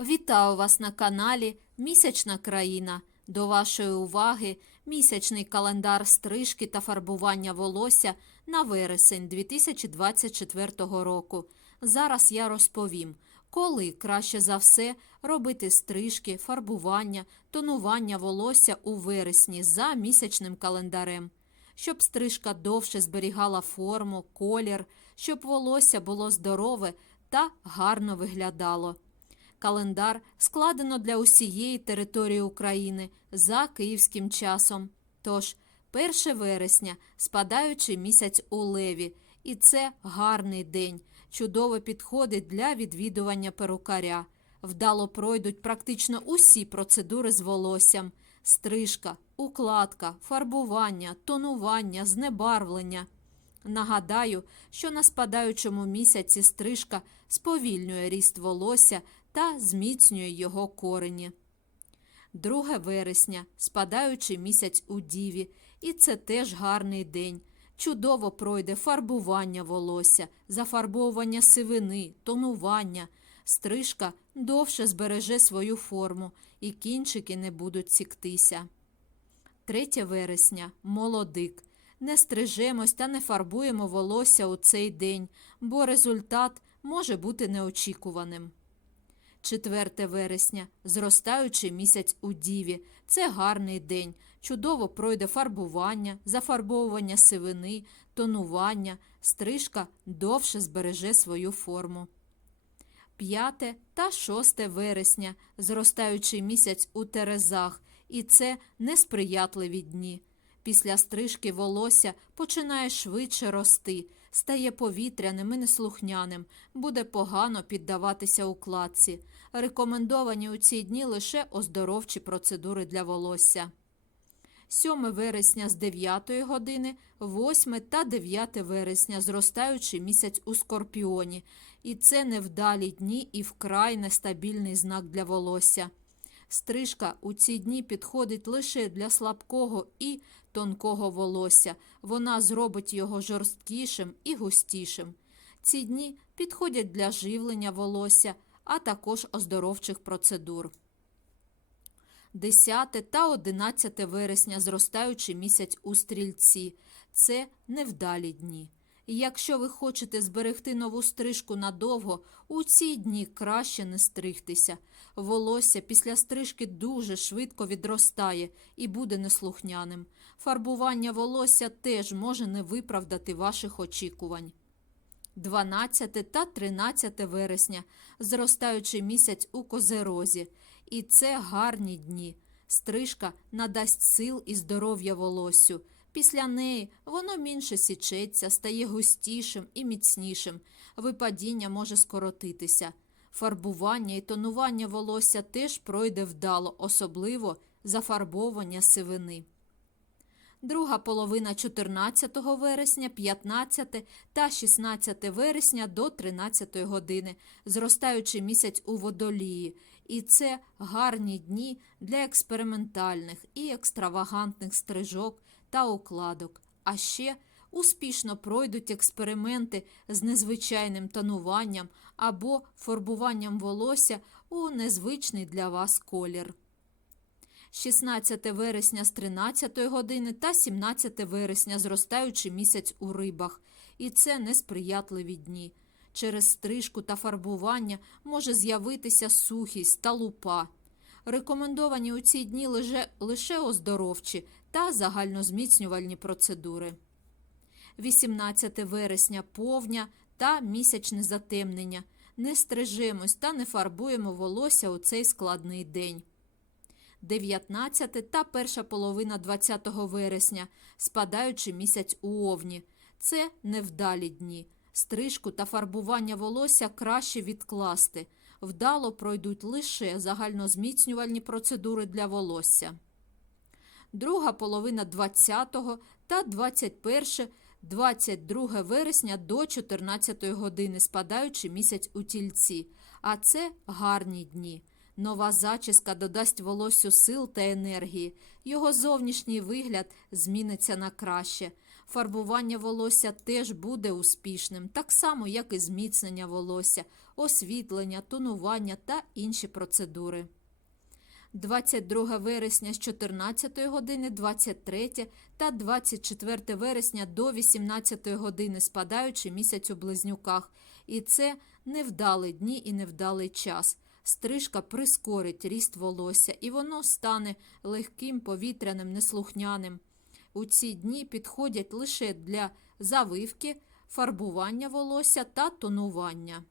Вітаю вас на каналі Місячна країна. До вашої уваги місячний календар стрижки та фарбування волосся на вересень 2024 року. Зараз я розповім, коли краще за все робити стрижки, фарбування, тонування волосся у вересні за місячним календарем. Щоб стрижка довше зберігала форму, колір, щоб волосся було здорове та гарно виглядало. Календар складено для усієї території України за київським часом. Тож, 1 вересня, спадаючий місяць у леві, і це гарний день, чудово підходить для відвідування перукаря. Вдало пройдуть практично усі процедури з волоссям: стрижка, укладка, фарбування, тонування, знебарвлення. Нагадаю, що на спадаючому місяці стрижка сповільнює ріст волосся та зміцнює його корені. 2 вересня спадаючий місяць у діві, і це теж гарний день. Чудово пройде фарбування волосся, зафарбовування сивини, тонування. Стрижка довше збереже свою форму, і кінчики не будуть сіктися. 3 вересня молодик. Не стрижемось та не фарбуємо волосся у цей день, бо результат може бути неочікуваним. 4 вересня зростаючий місяць у діві. Це гарний день. Чудово пройде фарбування, зафарбовування сивини, тонування, стрижка довше збереже свою форму. 5 та 6 вересня зростаючий місяць у терезах, і це несприятливі дні. Після стрижки волосся починає швидше рости, стає повітряним і неслухняним, буде погано піддаватися укладці. Рекомендовані у ці дні лише оздоровчі процедури для волосся. 7 вересня з 9 години, 8 та 9 вересня зростаючий місяць у скорпіоні. І це невдалі дні і вкрай нестабільний знак для волосся. Стрижка у ці дні підходить лише для слабкого і тонкого волосся. Вона зробить його жорсткішим і густішим. Ці дні підходять для живлення волосся, а також оздоровчих процедур. 10 та 11 вересня зростаючий місяць у стрільці. Це невдалі дні. Якщо ви хочете зберегти нову стрижку надовго, у ці дні краще не стригтися. Волосся після стрижки дуже швидко відростає і буде неслухняним. Фарбування волосся теж може не виправдати ваших очікувань. 12 та 13 вересня зростаючий місяць у козерозі. І це гарні дні. Стрижка надасть сил і здоров'я волоссю. Після неї воно менше січеться, стає густішим і міцнішим. Випадіння може скоротитися. Фарбування і тонування волосся теж пройде вдало, особливо зафарбовування сивини. Друга половина 14 вересня, 15 та 16 вересня до 13 години, зростаючий місяць у водолії. І це гарні дні для експериментальних і екстравагантних стрижок та укладок. А ще успішно пройдуть експерименти з незвичайним тонуванням або фарбуванням волосся у незвичний для вас колір. 16 вересня з 13 години та 17 вересня зростаючий місяць у рибах. І це несприятливі дні. Через стрижку та фарбування може з'явитися сухість та лупа. Рекомендовані у ці дні лише, оздоровчі та загальнозміцнювальні процедури. 18 вересня повня та місячне затемнення. Не стрижемось та не фарбуємо волосся у цей складний день. 19 та перша половина 20 вересня, спадаючи місяць у овні. Це невдалі дні. Стрижку та фарбування волосся краще відкласти. Вдало пройдуть лише загальнозміцнювальні процедури для волосся. Друга половина 20 та 21 22 вересня до 14 години, спадаючи місяць у тільці. А це гарні дні. Нова зачіска додасть волоссю сил та енергії. Його зовнішній вигляд зміниться на краще. Фарбування волосся теж буде успішним, так само, як і зміцнення волосся, освітлення, тонування та інші процедури. 22 вересня з 14 години, 23 та 24 вересня до 18 години, спадаючи місяць у близнюках. І це невдалий дні і невдалий час. Стрижка прискорить ріст волосся, і воно стане легким, повітряним, неслухняним. У ці дні підходять лише для завивки, фарбування волосся та тонування.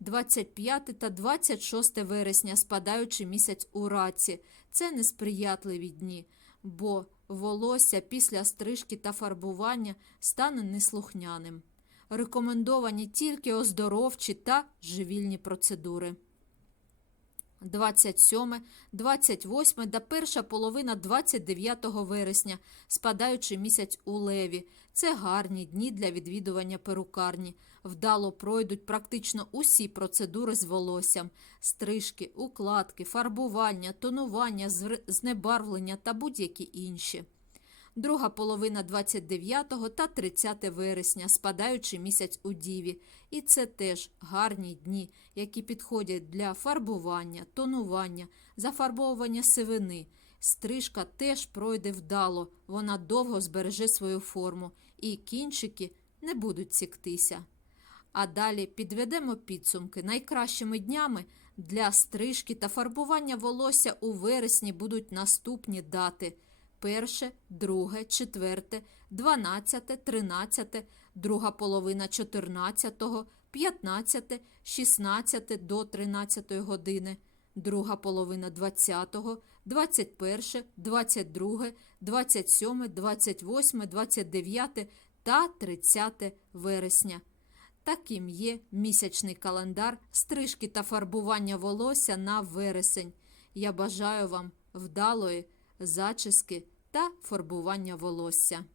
25 та 26 вересня, спадаючи місяць у раці. Це несприятливі дні, бо волосся після стрижки та фарбування стане неслухняним. Рекомендовані тільки оздоровчі та живільні процедури. 27, 28 та перша половина 29 вересня, спадаючи місяць у леві. Це гарні дні для відвідування перукарні. Вдало пройдуть практично усі процедури з волоссям: стрижки, укладки, фарбування, тонування, знебарвлення та будь-які інші. Друга половина 29 та 30 вересня, спадаючи місяць у Діві. І це теж гарні дні, які підходять для фарбування, тонування, зафарбовування сивини. Стрижка теж пройде вдало, вона довго збереже свою форму, і кінчики не будуть сіктися. А далі підведемо підсумки. Найкращими днями для стрижки та фарбування волосся у вересні будуть наступні дати: 1, 2, 4, 12, 13, друга половина 14, 15, 16 до 13 години, друга половина 20, 21, 22, 27, 28, 29 та 30 вересня. Таким є місячний календар стрижки та фарбування волосся на вересень. Я бажаю вам вдалої зачіски та фарбування волосся.